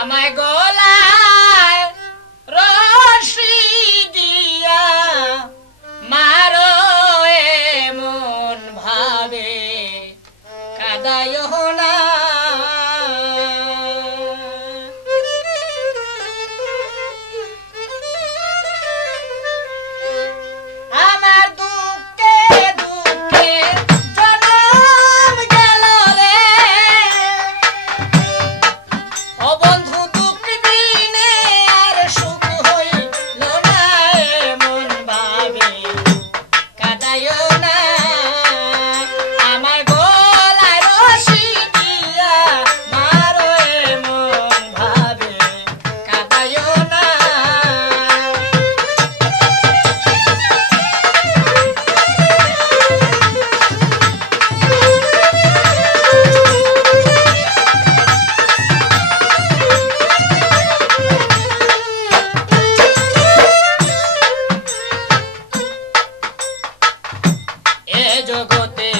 আমায় গলায় রশি দিয়া মারো এমন ভাবে কাদাইও না আমার দুঃখে দুঃখে জনম গেল রে ও বন্ধু দুঃখ দিনে আর সুখ হইল না এমন ভাবে কাদাইও না আমার গলায় রশি দিয়া মারো এমন ভাবে কাদাইও না এ জগতে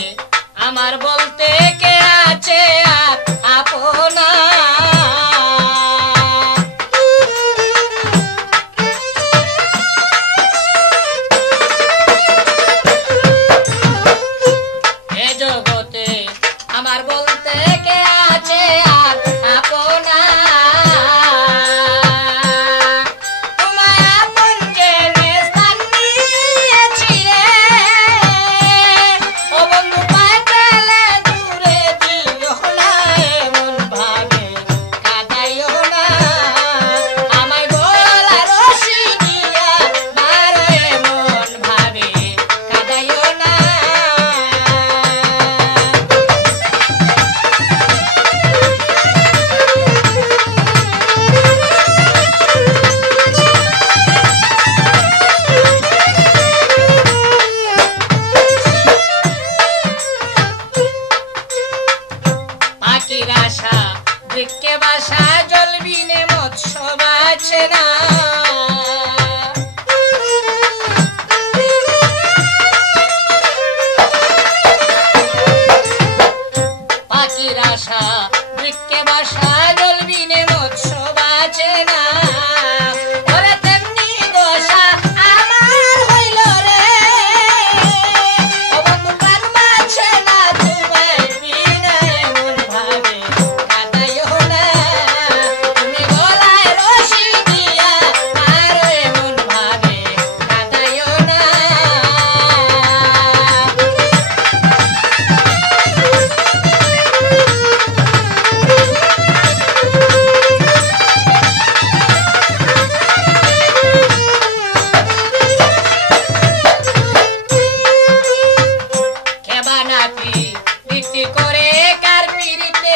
আমার বলতে কে আছে আর আপনা এ জগতে আমার বলতে কে আছে আর আপনা তোমায় আপন জেনে স্থান নিয়েছি রে ও বন্ধু পায়ে পেলে দূরে দিও না এমন ভাবে কাদাইও না আমায় গলায় রশি দিয়া মারো এমন ভাবে কাদাইও না পাখির আশা বৃক্ষে বাসা জল বিনে মৎস্য বাঁচে না পাখির আশা বৃক্ষে বাসা জল বিনে মৎস্য বাঁচে না ওরে তেমনি দশা আমার হইল রে ও বন্ধু প্রাণ বাঁচে না তোমায় বিনা এমন ভাবে কাদাইও না তুমি গলায় রশি দিয়া মারো এমন ভাবে কাদাইও না খেবা নাতি বৃষ্টি করে কার পিড়িতে